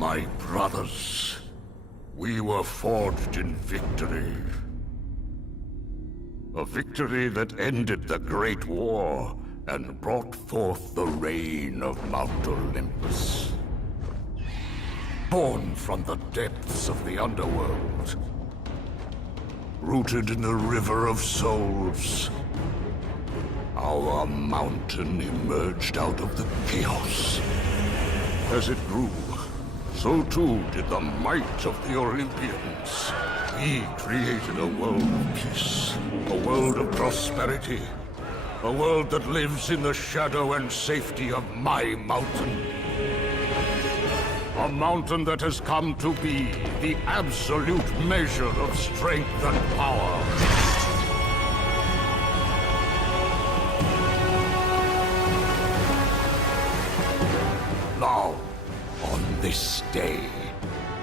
my brothers. We were forged in victory. A victory that ended the Great War and brought forth the reign of Mount Olympus. Born from the depths of the underworld, rooted in the River of Souls, our mountain emerged out of the chaos. As it grew, so too did the might of the Olympians. We created a world of peace, a world of prosperity, a world that lives in the shadow and safety of my mountain. A mountain that has come to be the absolute measure of strength and power. Now, on this day,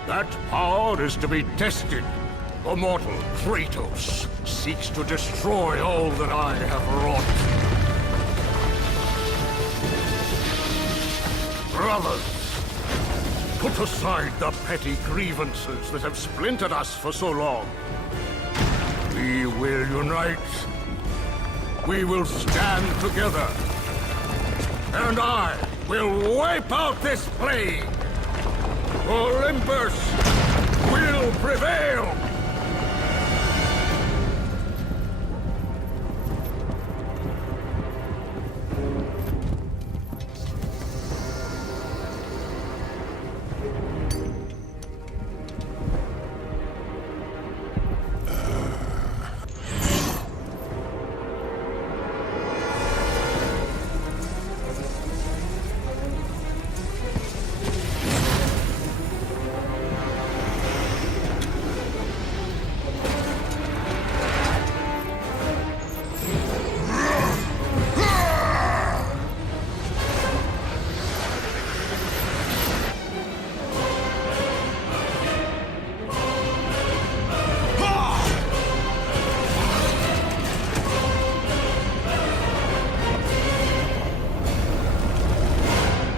that power is to be tested. The mortal Kratos seeks to destroy all that I have wrought. Brothers, put aside the petty grievances that have splintered us for so long. We will unite. We will stand together. And I will wipe out this plague. Olympus will prevail.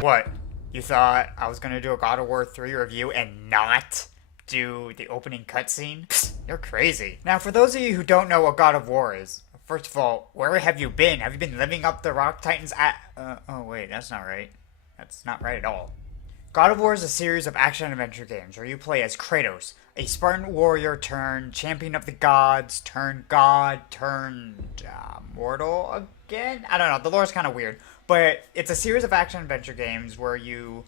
What? You thought I was gonna do a God of War 3 review and not do the opening cutscene? You're crazy. Now, for those of you who don't know what God of War is, first of all, where have you been? Have you been living up the Rock Titans oh wait, that's not right. That's not right at all. God of War is a series of action-adventure games where you play as Kratos, a Spartan warrior turned champion of the gods, turned god, turned mortal again? I don't know, the lore's kind of weird. But it's a series of action-adventure games where you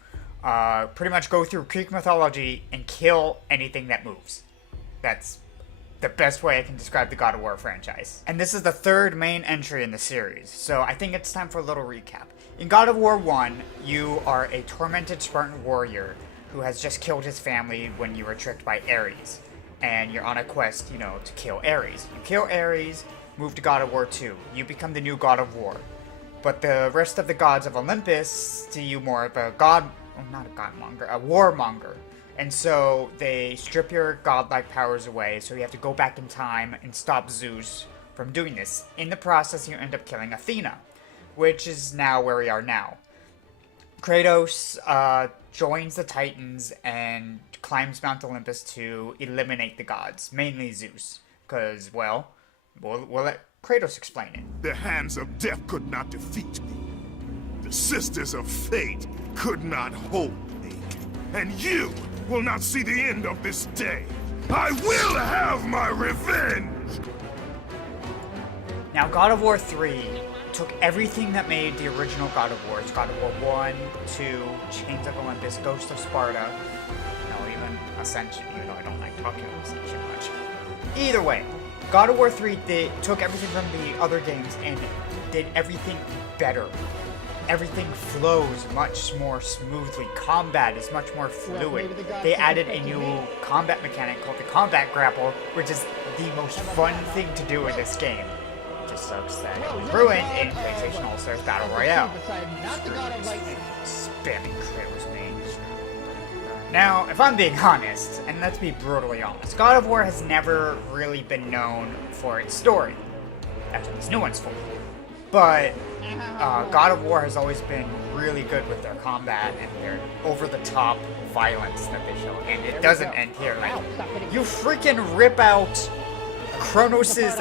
pretty much go through Greek mythology and kill anything that moves. That's the best way I can describe the God of War franchise. And this is the third main entry in the series, so I think it's time for a little recap. In God of War 1, you are a tormented Spartan warrior who has just killed his family when you were tricked by Ares. And you're on a quest, to kill Ares. You kill Ares, move to God of War 2. You become the new God of War. But the rest of the gods of Olympus see you more of a not a godmonger, a warmonger. And so they strip your godlike powers away, so you have to go back in time and stop Zeus from doing this. In the process, you end up killing Athena, which is now where we are now. Kratos joins the Titans and climbs Mount Olympus to eliminate the gods, mainly Zeus. Because, we'll let Kratos explain it. The hands of death could not defeat me. The sisters of fate could not hold me. And you will not see the end of this day. I will have my revenge! Now, God of War 3 took everything that made the original God of Wars, God of War 1, 2, Chains of Olympus, Ghost of Sparta, even Ascension, even though I don't like talking about Ascension much. Either way, God of War 3 took everything from the other games and did everything better. Everything flows much more smoothly. Combat is much more fluid. They added a new combat mechanic called the Combat Grapple, which is the most fun thing to do in this game. It just sucks that it was ruined in PlayStation All-Stars Battle Royale. Spamming Kratos names. Now, if I'm being honest, and let's be brutally honest, God of War has never really been known for its story. That's what this new one's for. But God of War has always been really good with their combat and their over-the-top violence that they show. And it doesn't end here. Like, you freaking rip out Kronos'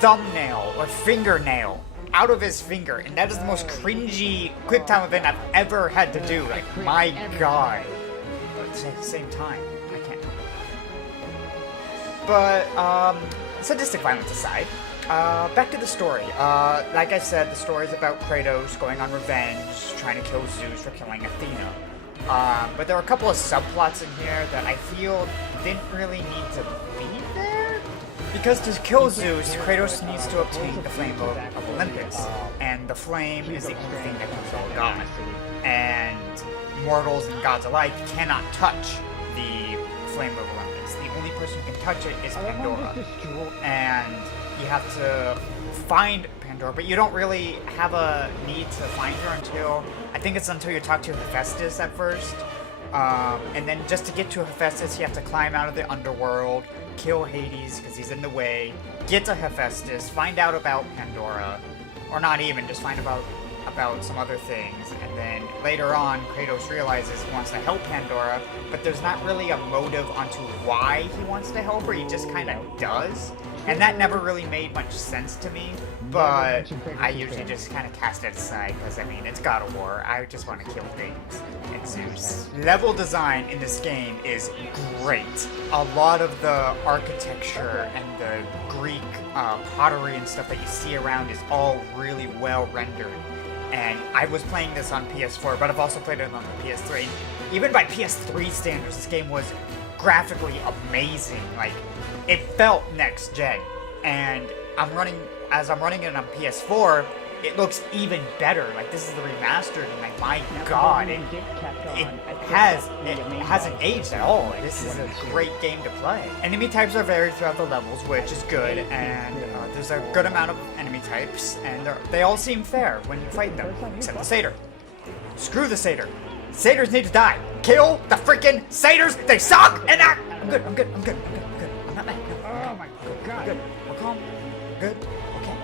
thumbnail or fingernail out of his finger, and that is the most cringy quick time event I've ever had to do. Like, my god. But at the same time, I can't. But, sadistic violence aside, back to the story. Like I said, the story is about Kratos going on revenge, trying to kill Zeus for killing Athena. But there are a couple of subplots in here that I feel didn't really need to be there. Because to kill Zeus, Kratos needs to obtain the Flame of Olympus. And the flame is the only thing that can kill God. And mortals and gods alike cannot touch the Flame of Olympus. The only person who can touch it is Pandora. And you have to find Pandora, but you don't really have a need to find her until, I think it's until you talk to Hephaestus at first. And then just to get to Hephaestus, you have to climb out of the underworld, kill Hades because he's in the way, get to Hephaestus, find out about Pandora, or not even, just find about some other things, and then later on, Kratos realizes he wants to help Pandora, but there's not really a motive onto why he wants to help her, he just kind of does. And that never really made much sense to me, but I usually just kind of cast it aside, because I mean, it's God of War, I just want to kill things, and Zeus. Level design in this game is great. A lot of the architecture and the Greek pottery and stuff that you see around is all really well rendered. And I was playing this on PS4, but I've also played it on the PS3. Even by PS3 standards, this game was graphically amazing. Like, it felt next gen. And as I'm running it on PS4, it looks even better. Like, this is the remastered, and like, my god, it hasn't aged at all. This is a great game to play. Enemy types are varied throughout the levels, which is good, and there's a good amount of enemy types, and they all seem fair when you fight them, except the Satyr. Screw the Satyr. Satyrs need to die. Kill the freaking Satyrs. They suck. And I'm good. I'm not mad. No, Oh my god. good. We're calm. Good. Okay.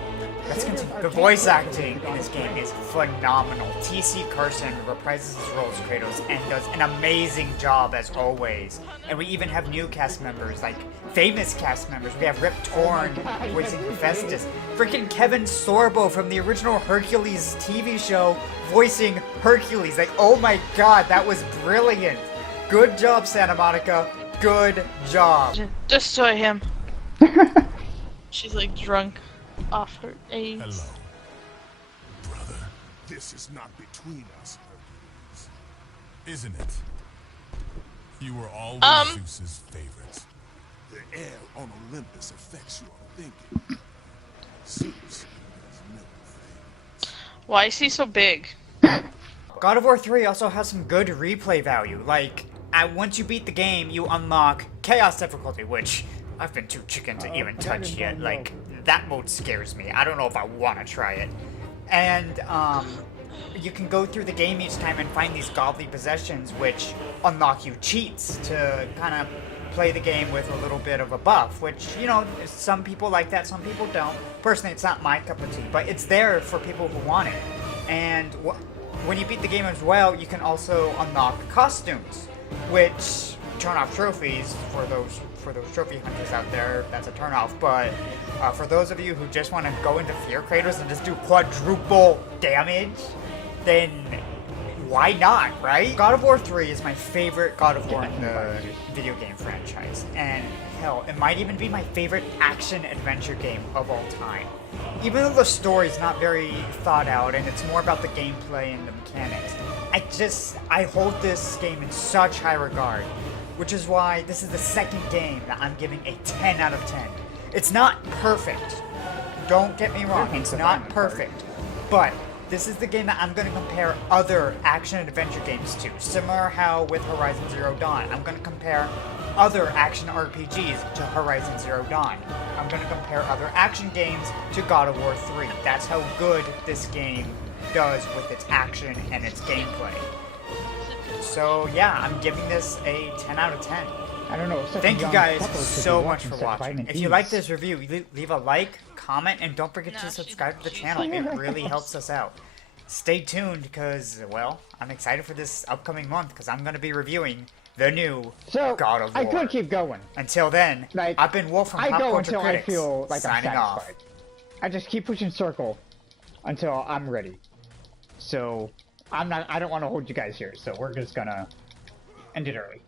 Let's continue. The voice acting in this game is phenomenal. T.C. Carson reprises his role as Kratos and does an amazing job as always. And we even have new cast members, like famous cast members. We have Rip Torn voicing Hephaestus. Freaking Kevin Sorbo from the original Hercules TV show voicing Hercules. Like, oh my god, that was brilliant. Good job, Santa Monica. Good job. Destroy him. She's like drunk off her AIDS. Hello, brother. This is not between us, Hercules. Isn't it? You were always Zeus's favorites. The air on Olympus affects your thinking. Zeus is never failed. Why is he so big? God of War 3 also has some good replay value. Like, once you beat the game, you unlock Chaos difficulty, which I've been too chicken to even touch yet. Like, that mode scares me. I don't know if I want to try it. And, you can go through the game each time and find these godly possessions, which unlock you cheats to kind of play the game with a little bit of a buff, which, you know, some people like that, some people don't. Personally, it's not my cup of tea, but it's there for people who want it. And when you beat the game as well, you can also unlock costumes, which turn off trophies for those trophy hunters out there. That's a turnoff. But for those of you who just want to go into Fear Kratos and just do quadruple damage, then why not, right? God of War 3 is my favorite God of War in the video game franchise, and hell, it might even be my favorite action-adventure game of all time. Even though the story's not very thought out and it's more about the gameplay and the mechanics, I hold this game in such high regard, which is why this is the second game that I'm giving a 10 out of 10. It's not perfect. Don't get me wrong, it's not perfect, but this is the game that I'm going to compare other action-adventure games to. Similar how with Horizon Zero Dawn, I'm going to compare other action RPGs to Horizon Zero Dawn. I'm going to compare other action games to God of War 3. That's how good this game does with its action and its gameplay. So yeah, I'm giving this a 10 out of 10. I don't know. Thank you guys so much for watching. If you like this review, leave a like, comment, and don't forget to subscribe to the channel. It really helps us out. stay tuned because, well, I'm excited for this upcoming month because I'm going to be reviewing the new So, God of War. I could keep going. Until then, Like, I've been Wolf from I Pop go Culture until Critics, I feel like I'm signing off. satisfied. I just keep pushing circle until I'm ready. So, I don't want to hold you guys here, so we're just gonna end it early.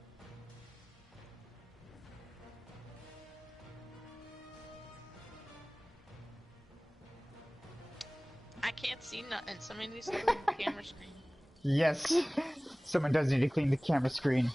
I can't see nothing. Somebody needs to clean the camera screen. Yes, someone does need to clean the camera screen.